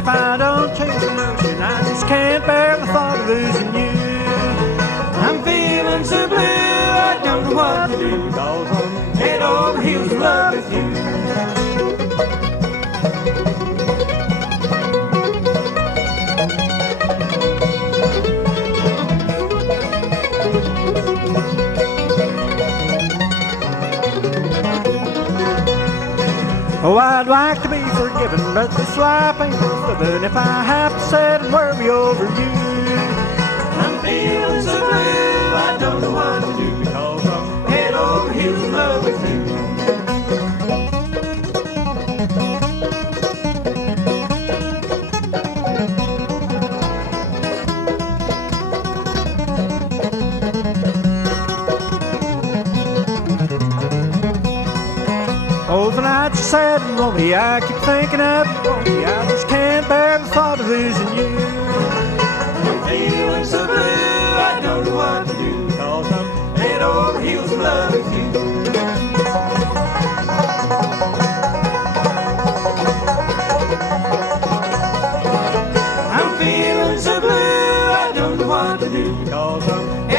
if I don't change the notion, I just can't bear the thought of losing you. I'm feeling so blue, I don't know what to do, because I'm head over heels in love with you. Oh, I'd like to be forgiven, but this life ain't worth living if I have to sit and worry over you. I'm feeling so blue, I don't know what to do, because I'm head over heels in love with you. Oh, the nights are sad and lonely, I keep thinking of you, won't you? I just can't bear the thought of losing you. I'm feeling so blue, I don't know what to do, because I'm head over heels in love with you. I'm feeling so blue, I don't know what to do, because I'm